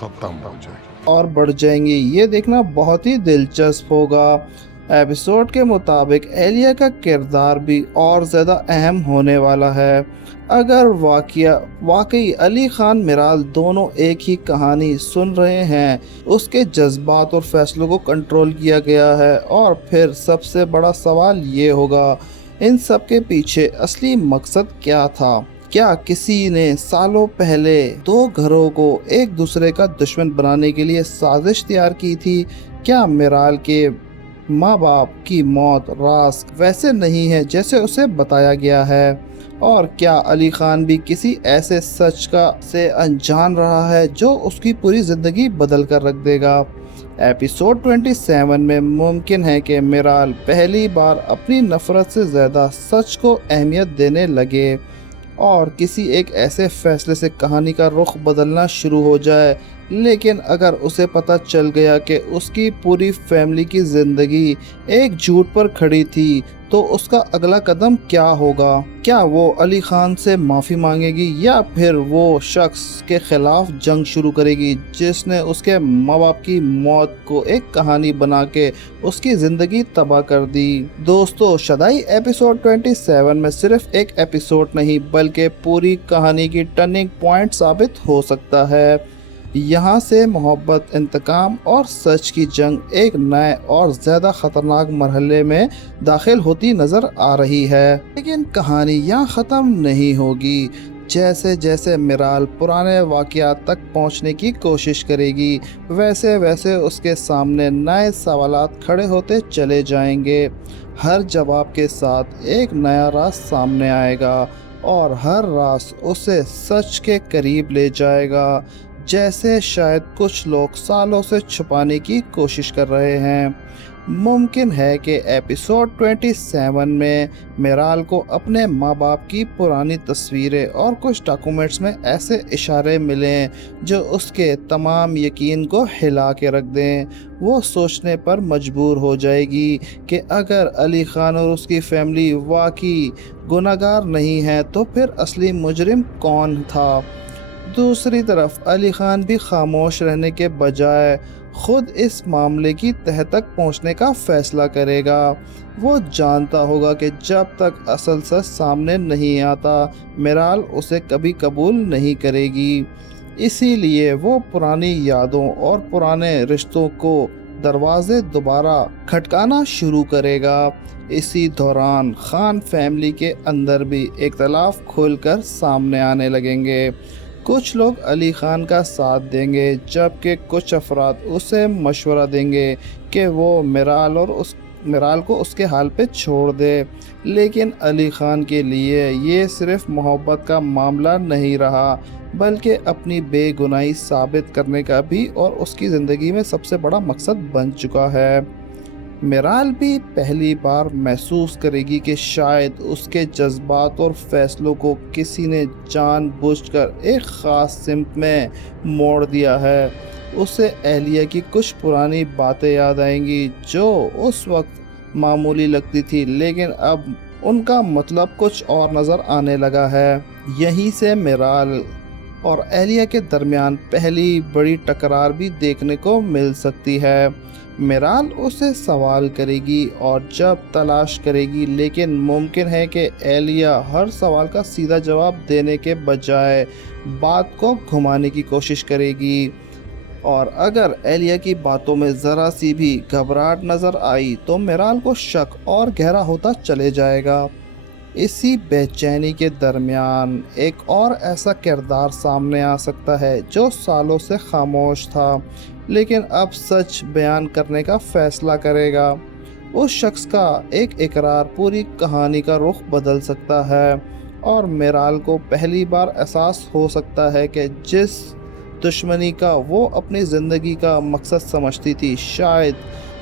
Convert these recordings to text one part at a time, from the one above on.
ختم ہو جائے اور بڑھ جائیں گی۔ یہ دیکھنا بہت ہی دلچسپ ہوگا۔ ایپیسوڈ کے مطابق ایلیا کا کردار بھی اور زیادہ اہم ہونے والا ہے۔ اگر واقعی علی خان میرال دونوں ایک ہی کہانی سن رہے ہیں، اس کے جذبات اور فیصلوں کو کنٹرول کیا گیا ہے، اور پھر سب سے بڑا سوال یہ ہوگا، ان سب کے پیچھے اصلی مقصد کیا تھا؟ کیا کسی نے سالوں پہلے دو گھروں کو ایک دوسرے کا دشمن بنانے کے لیے سازش تیار کی تھی؟ کیا میرال کے ماں باپ کی موت راز ویسے نہیں ہے جیسے اسے بتایا گیا ہے؟ اور کیا علی خان بھی کسی ایسے سچ سے انجان رہا ہے جو اس کی پوری زندگی بدل کر رکھ دے گا؟ ایپیسوڈ 27 میں ممکن ہے کہ میرال پہلی بار اپنی نفرت سے زیادہ سچ کو اہمیت دینے لگے، اور کسی ایک ایسے فیصلے سے کہانی کا رخ بدلنا شروع ہو جائے۔ لیکن اگر اسے پتہ چل گیا کہ اس کی پوری فیملی کی زندگی ایک جھوٹ پر کھڑی تھی، تو اس کا اگلا قدم کیا ہوگا؟ کیا وہ علی خان سے معافی مانگے گی، یا پھر وہ شخص کے خلاف جنگ شروع کرے گی جس نے اس کے ماں باپ کی موت کو ایک کہانی بنا کے اس کی زندگی تباہ کر دی؟ دوستو، شدائی ایپیسوڈ 27 میں صرف ایک ایپیسوڈ نہیں بلکہ پوری کہانی کی ٹرننگ پوائنٹ ثابت ہو سکتا ہے۔ یہاں سے محبت، انتقام اور سچ کی جنگ ایک نئے اور زیادہ خطرناک مرحلے میں داخل ہوتی نظر آ رہی ہے۔ لیکن کہانی یہاں ختم نہیں ہوگی۔ جیسے جیسے میرال پرانے واقعات تک پہنچنے کی کوشش کرے گی، ویسے ویسے اس کے سامنے نئے سوالات کھڑے ہوتے چلے جائیں گے۔ ہر جواب کے ساتھ ایک نیا راز سامنے آئے گا، اور ہر راز اسے سچ کے قریب لے جائے گا، جیسے شاید کچھ لوگ سالوں سے چھپانے کی کوشش کر رہے ہیں۔ ممکن ہے کہ ایپیسوڈ 27 میں میرال کو اپنے ماں باپ کی پرانی تصویریں اور کچھ ڈاکومنٹس میں ایسے اشارے ملیں جو اس کے تمام یقین کو ہلا کے رکھ دیں۔ وہ سوچنے پر مجبور ہو جائے گی کہ اگر علی خان اور اس کی فیملی واقعی گنہگار نہیں ہے تو پھر اصلی مجرم کون تھا؟ دوسری طرف علی خان بھی خاموش رہنے کے بجائے خود اس معاملے کی تہہ تک پہنچنے کا فیصلہ کرے گا۔ وہ جانتا ہوگا کہ جب تک اصل سچ سامنے نہیں آتا، میرال اسے کبھی قبول نہیں کرے گی۔ اسی لیے وہ پرانی یادوں اور پرانے رشتوں کو دروازے دوبارہ کھٹکانا شروع کرے گا۔ اسی دوران خان فیملی کے اندر بھی اختلاف کھل کر سامنے آنے لگیں گے۔ کچھ لوگ علی خان کا ساتھ دیں گے، جبکہ کچھ افراد اسے مشورہ دیں گے کہ وہ میرال کو اس کے حال پہ چھوڑ دے۔ لیکن علی خان کے لیے یہ صرف محبت کا معاملہ نہیں رہا، بلکہ اپنی بے گناہی ثابت کرنے کا بھی اور اس کی زندگی میں سب سے بڑا مقصد بن چکا ہے۔ میرال بھی پہلی بار محسوس کرے گی کہ شاید اس کے جذبات اور فیصلوں کو کسی نے جان بوجھ کر ایک خاص سمت میں موڑ دیا ہے۔ اسے ایلیا کی کچھ پرانی باتیں یاد آئیں گی جو اس وقت معمولی لگتی تھی، لیکن اب ان کا مطلب کچھ اور نظر آنے لگا ہے۔ یہیں سے میرال اور ایلیا کے درمیان پہلی بڑی ٹکرار بھی دیکھنے کو مل سکتی ہے۔ میرال اسے سوال کرے گی اور جب تلاش کرے گی، لیکن ممکن ہے کہ ایلیا ہر سوال کا سیدھا جواب دینے کے بجائے بات کو گھمانے کی کوشش کرے گی، اور اگر ایلیا کی باتوں میں ذرا سی بھی گھبراہٹ نظر آئی تو میرال کو شک اور گہرا ہوتا چلے جائے گا۔ اسی بے چینی کے درمیان ایک اور ایسا کردار سامنے آ سکتا ہے جو سالوں سے خاموش تھا، لیکن اب سچ بیان کرنے کا فیصلہ کرے گا۔ اس شخص کا ایک اقرار پوری کہانی کا رخ بدل سکتا ہے، اور میرال کو پہلی بار احساس ہو سکتا ہے کہ جس دشمنی کا وہ اپنی زندگی کا مقصد سمجھتی تھی، شاید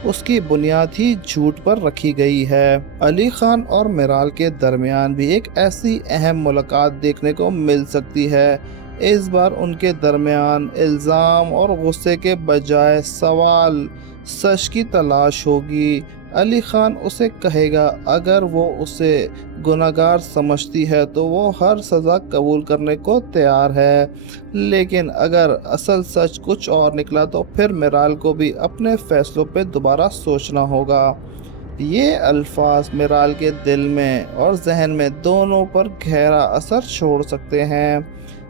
اس کی بنیاد ہی جھوٹ پر رکھی گئی ہے۔ علی خان اور میرال کے درمیان بھی ایک ایسی اہم ملاقات دیکھنے کو مل سکتی ہے۔ اس بار ان کے درمیان الزام اور غصے کے بجائے سوال، سچ کی تلاش ہوگی۔ علی خان اسے کہے گا اگر وہ اسے گناہگار سمجھتی ہے تو وہ ہر سزا قبول کرنے کو تیار ہے، لیکن اگر اصل سچ کچھ اور نکلا تو پھر میرال کو بھی اپنے فیصلوں پہ دوبارہ سوچنا ہوگا۔ یہ الفاظ میرال کے دل میں اور ذہن میں دونوں پر گہرا اثر چھوڑ سکتے ہیں۔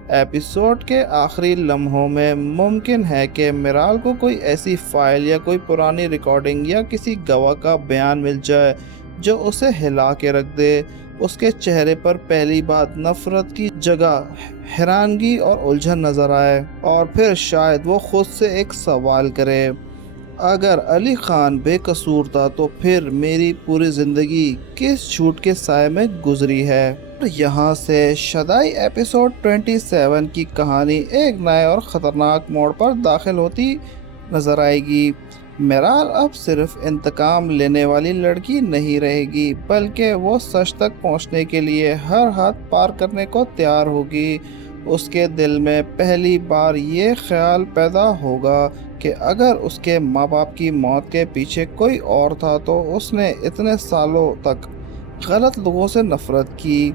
ایپیسوڈ کے آخری لمحوں میں ممکن ہے کہ میرال کو کوئی ایسی فائل یا کوئی پرانی ریکارڈنگ یا کسی گواہ کا بیان مل جائے جو اسے ہلا کے رکھ دے۔ اس کے چہرے پر پہلی بات نفرت کی جگہ حیرانگی اور الجھن نظر آئے، اور پھر شاید وہ خود سے ایک سوال کرے، اگر علی خان بے قصور تھا تو پھر میری پوری زندگی کس جھوٹ کے سائے میں گزری ہے؟ یہاں سے شدائی ایپیسوڈ 27 کی کہانی ایک نئے اور خطرناک موڑ پر داخل ہوتی نظر آئے گی۔ میرال اب صرف انتقام لینے والی لڑکی نہیں رہے گی، بلکہ وہ سچ تک پہنچنے کے لیے ہر حد پار کرنے کو تیار ہوگی۔ اس کے دل میں پہلی بار یہ خیال پیدا ہوگا کہ اگر اس کے ماں باپ کی موت کے پیچھے کوئی اور تھا تو اس نے اتنے سالوں تک غلط لوگوں سے نفرت کی۔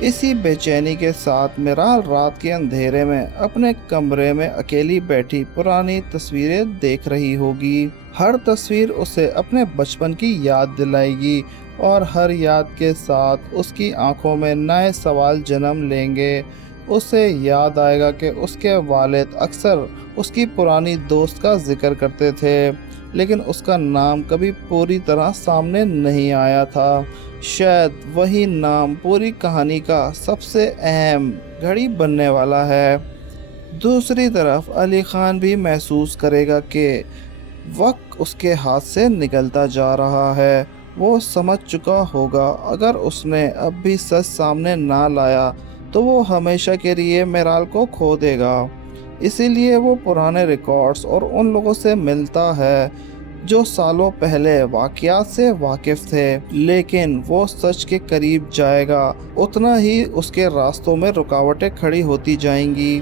اسی بے چینی کے ساتھ میرال رات کے اندھیرے میں اپنے کمرے میں اکیلی بیٹھی پرانی تصویریں دیکھ رہی ہوگی۔ ہر تصویر اسے اپنے بچپن کی یاد دلائے گی، اور ہر یاد کے ساتھ اس کی آنکھوں میں نئے سوال جنم لیں گے۔ اسے یاد آئے گا کہ اس کے والد اکثر اس کی پرانی دوست کا ذکر کرتے تھے، لیکن اس کا نام کبھی پوری طرح سامنے نہیں آیا تھا۔ شاید وہی نام پوری کہانی کا سب سے اہم گھڑی بننے والا ہے۔ دوسری طرف علی خان بھی محسوس کرے گا کہ وقت اس کے ہاتھ سے نکلتا جا رہا ہے۔ وہ سمجھ چکا ہوگا اگر اس نے اب بھی سچ سامنے نہ لایا تو وہ ہمیشہ کے لیے میرال کو کھو دے گا۔ اسی لیے وہ پرانے ریکارڈز اور ان لوگوں سے ملتا ہے جو سالوں پہلے واقعات سے واقف تھے، لیکن وہ سچ کے قریب جائے گا اتنا ہی اس کے راستوں میں رکاوٹیں کھڑی ہوتی جائیں گی۔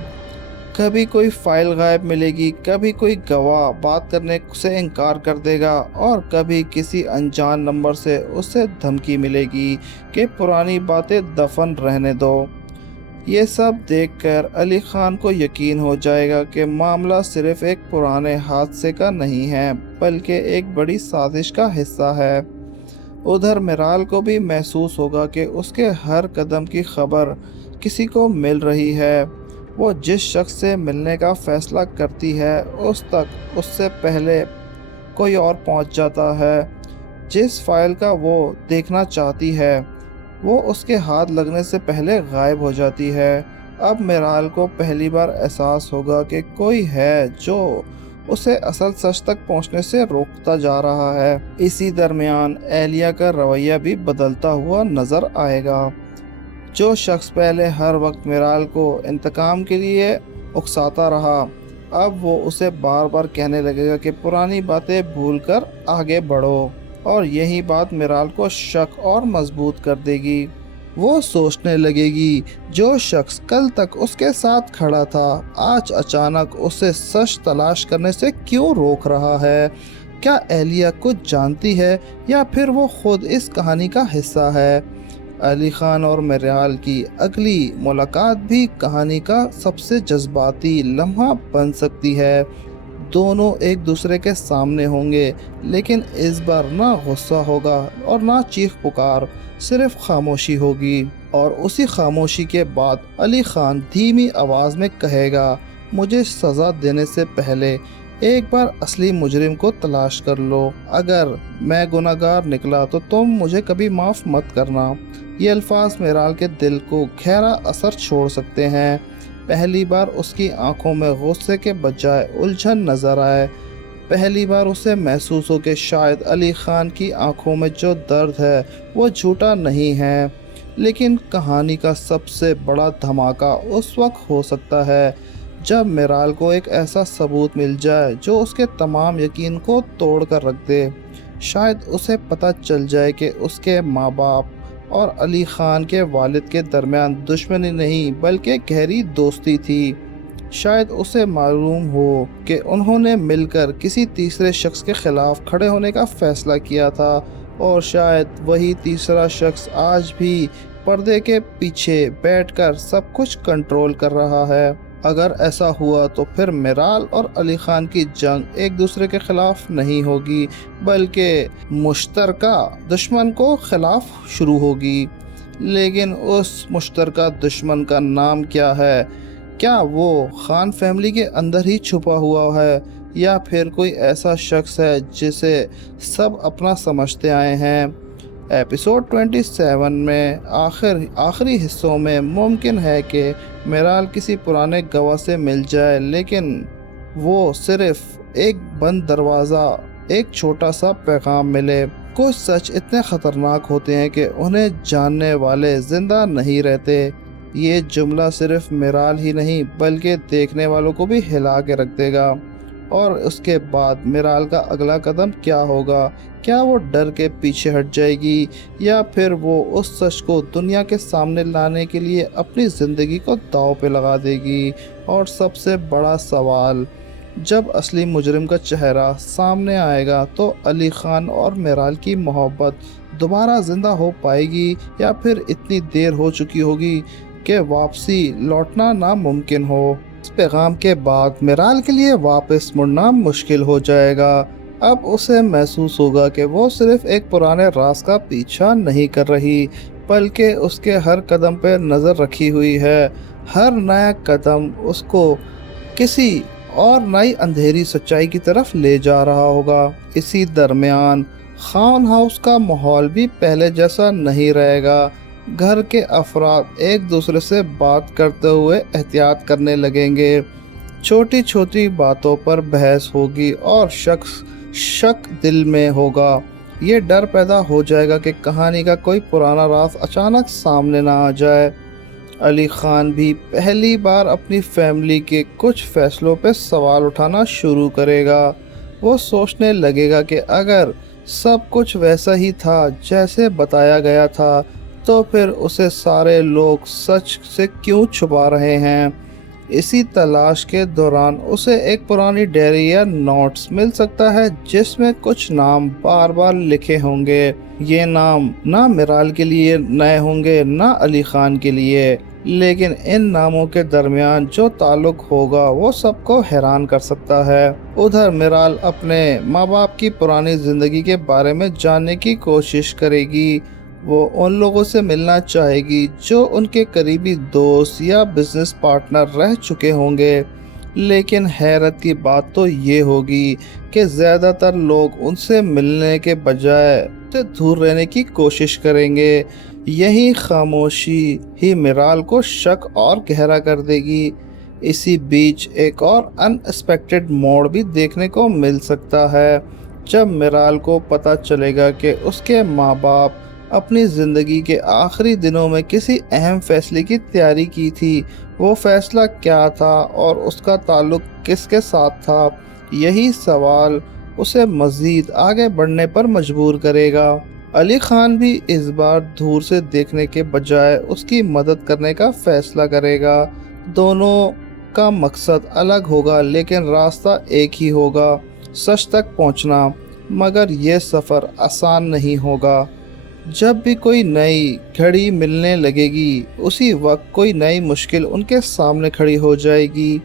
کبھی کوئی فائل غائب ملے گی، کبھی کوئی گواہ بات کرنے سے انکار کر دے گا، اور کبھی کسی انجان نمبر سے اسے دھمکی ملے گی کہ پرانی باتیں دفن رہنے دو۔ یہ سب دیکھ کر علی خان کو یقین ہو جائے گا کہ معاملہ صرف ایک پرانے حادثے کا نہیں ہے، بلکہ ایک بڑی سازش کا حصہ ہے۔ ادھر میرال کو بھی محسوس ہوگا کہ اس کے ہر قدم کی خبر کسی کو مل رہی ہے۔ وہ جس شخص سے ملنے کا فیصلہ کرتی ہے اس تک اس سے پہلے کوئی اور پہنچ جاتا ہے۔ جس فائل کا وہ دیکھنا چاہتی ہے وہ اس کے ہاتھ لگنے سے پہلے غائب ہو جاتی ہے۔ اب میرال کو پہلی بار احساس ہوگا کہ کوئی ہے جو اسے اصل سچ تک پہنچنے سے روکتا جا رہا ہے۔ اسی درمیان اہلیہ کا رویہ بھی بدلتا ہوا نظر آئے گا۔ جو شخص پہلے ہر وقت میرال کو انتقام کے لیے اکساتا رہا، اب وہ اسے بار بار کہنے لگے گا کہ پرانی باتیں بھول کر آگے بڑھو، اور یہی بات میرال کو شک اور مضبوط کر دے گی۔ وہ سوچنے لگے گی جو شخص کل تک اس کے ساتھ کھڑا تھا آج اچانک اسے سچ تلاش کرنے سے کیوں روک رہا ہے؟ کیا اہلیہ کچھ جانتی ہے یا پھر وہ خود اس کہانی کا حصہ ہے؟ علی خان اور میرال کی اگلی ملاقات بھی کہانی کا سب سے جذباتی لمحہ بن سکتی ہے۔ دونوں ایک دوسرے کے سامنے ہوں گے، لیکن اس بار نہ غصہ ہوگا اور نہ چیخ پکار، صرف خاموشی ہوگی۔ اور اسی خاموشی کے بعد علی خان دھیمی آواز میں کہے گا، مجھے سزا دینے سے پہلے ایک بار اصلی مجرم کو تلاش کر لو۔ اگر میں گناہگار نکلا تو تم مجھے کبھی معاف مت کرنا۔ یہ الفاظ میرال کے دل کو گہرا اثر چھوڑ سکتے ہیں۔ پہلی بار اس کی آنکھوں میں غصے کے بجائے الجھن نظر آئے۔ پہلی بار اسے محسوس ہو کہ شاید علی خان کی آنکھوں میں جو درد ہے وہ جھوٹا نہیں ہے۔ لیکن کہانی کا سب سے بڑا دھماکہ اس وقت ہو سکتا ہے جب میرال کو ایک ایسا ثبوت مل جائے جو اس کے تمام یقین کو توڑ کر رکھ دے۔ شاید اسے پتہ چل جائے کہ اس کے ماں باپ اور علی خان کے والد کے درمیان دشمنی نہیں بلکہ گہری دوستی تھی۔ شاید اسے معلوم ہو کہ انہوں نے مل کر کسی تیسرے شخص کے خلاف کھڑے ہونے کا فیصلہ کیا تھا، اور شاید وہی تیسرا شخص آج بھی پردے کے پیچھے بیٹھ کر سب کچھ کنٹرول کر رہا ہے۔ اگر ایسا ہوا تو پھر میرال اور علی خان کی جنگ ایک دوسرے کے خلاف نہیں ہوگی، بلکہ مشترکہ دشمن کو خلاف شروع ہوگی۔ لیکن اس مشترکہ دشمن کا نام کیا ہے؟ کیا وہ خان فیملی کے اندر ہی چھپا ہوا ہے، یا پھر کوئی ایسا شخص ہے جسے سب اپنا سمجھتے آئے ہیں؟ ایپیسوڈ 27 میں آخری حصوں میں ممکن ہے کہ میرال کسی پرانے گواہ سے مل جائے، لیکن وہ صرف ایک بند دروازہ، ایک چھوٹا سا پیغام ملے۔ کچھ سچ اتنے خطرناک ہوتے ہیں کہ انہیں جاننے والے زندہ نہیں رہتے۔ یہ جملہ صرف میرال ہی نہیں بلکہ دیکھنے والوں کو بھی ہلا کے رکھ دے گا۔ اور اس کے بعد میرال کا اگلا قدم کیا ہوگا؟ کیا وہ ڈر کے پیچھے ہٹ جائے گی، یا پھر وہ اس سچ کو دنیا کے سامنے لانے کے لیے اپنی زندگی کو داؤ پہ لگا دے گی؟ اور سب سے بڑا سوال، جب اصلی مجرم کا چہرہ سامنے آئے گا تو علی خان اور میرال کی محبت دوبارہ زندہ ہو پائے گی، یا پھر اتنی دیر ہو چکی ہوگی کہ واپسی لوٹنا ناممکن ہو؟ اس پیغام کے بعد میرال کے لیے واپس مڑنا مشکل ہو جائے گا۔ اب اسے محسوس ہوگا کہ وہ صرف ایک پرانے راز کا پیچھا نہیں کر رہی، بلکہ اس کے ہر قدم پہ نظر رکھی ہوئی ہے۔ ہر نیا قدم اس کو کسی اور نئی اندھیری سچائی کی طرف لے جا رہا ہوگا۔ اسی درمیان خان ہاؤس کا ماحول بھی پہلے جیسا نہیں رہے گا۔ گھر کے افراد ایک دوسرے سے بات کرتے ہوئے احتیاط کرنے لگیں گے، چھوٹی چھوٹی باتوں پر بحث ہوگی اور شک دل میں ہوگا۔ یہ ڈر پیدا ہو جائے گا کہ کہانی کا کوئی پرانا راز اچانک سامنے نہ آ جائے۔ علی خان بھی پہلی بار اپنی فیملی کے کچھ فیصلوں پہ سوال اٹھانا شروع کرے گا۔ وہ سوچنے لگے گا کہ اگر سب کچھ ویسا ہی تھا جیسے بتایا گیا تھا، تو پھر اسے سارے لوگ سچ سے کیوں چھپا رہے ہیں؟ اسی تلاش کے دوران اسے ایک پرانی ڈائری یا نوٹس مل سکتا ہے جس میں کچھ نام بار بار لکھے ہوں گے۔ یہ نام نہ میرال کے لیے نئے ہوں گے نہ علی خان کے لیے، لیکن ان ناموں کے درمیان جو تعلق ہوگا وہ سب کو حیران کر سکتا ہے۔ ادھر میرال اپنے ماں باپ کی پرانی زندگی کے بارے میں جاننے کی کوشش کرے گی۔ وہ ان لوگوں سے ملنا چاہے گی جو ان کے قریبی دوست یا بزنس پارٹنر رہ چکے ہوں گے، لیکن حیرت کی بات تو یہ ہوگی کہ زیادہ تر لوگ ان سے ملنے کے بجائے ان سے دور رہنے کی کوشش کریں گے۔ یہی خاموشی ہی میرال کو شک اور گہرا کر دے گی۔ اسی بیچ ایک اور ان ایکسپیکٹڈ موڑ بھی دیکھنے کو مل سکتا ہے، جب میرال کو پتہ چلے گا کہ اس کے ماں باپ اپنی زندگی کے آخری دنوں میں کسی اہم فیصلے کی تیاری کی تھی۔ وہ فیصلہ کیا تھا اور اس کا تعلق کس کے ساتھ تھا؟ یہی سوال اسے مزید آگے بڑھنے پر مجبور کرے گا۔ علی خان بھی اس بار دور سے دیکھنے کے بجائے اس کی مدد کرنے کا فیصلہ کرے گا۔ دونوں کا مقصد الگ ہوگا لیکن راستہ ایک ہی ہوگا، سچ تک پہنچنا۔ مگر یہ سفر آسان نہیں ہوگا۔ جب بھی کوئی نئی گھڑی ملنے لگے گی، اسی وقت کوئی نئی مشکل ان کے سامنے کھڑی ہو جائے گی۔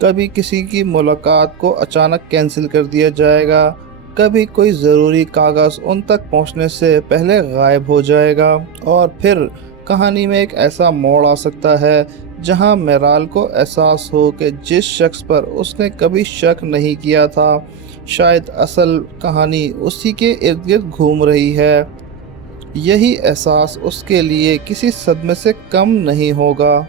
کبھی کسی کی ملاقات کو اچانک کینسل کر دیا جائے گا، کبھی کوئی ضروری کاغذ ان تک پہنچنے سے پہلے غائب ہو جائے گا، اور پھر کہانی میں ایک ایسا موڑ آ سکتا ہے جہاں میرال کو احساس ہو کہ جس شخص پر اس نے کبھی شک نہیں کیا تھا، شاید اصل کہانی اسی کے ارد گرد گھوم رہی ہے۔ یہی احساس اس کے لیے کسی صدمے سے کم نہیں ہوگا۔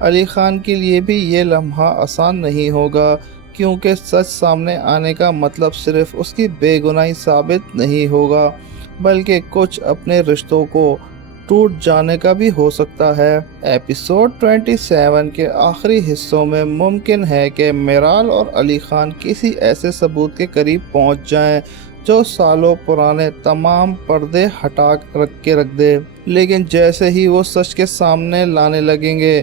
علی خان کے لیے بھی یہ لمحہ آسان نہیں ہوگا، کیونکہ سچ سامنے آنے کا مطلب صرف اس کی بے گناہی ثابت نہیں ہوگا، بلکہ کچھ اپنے رشتوں کو ٹوٹ جانے کا بھی ہو سکتا ہے۔ ایپیسوڈ 27 کے آخری حصوں میں ممکن ہے کہ میرال اور علی خان کسی ایسے ثبوت کے قریب پہنچ جائیں جو سالوں پرانے تمام پردے ہٹا رکھ دے، لیکن جیسے ہی وہ سچ کے سامنے لانے لگیں گے،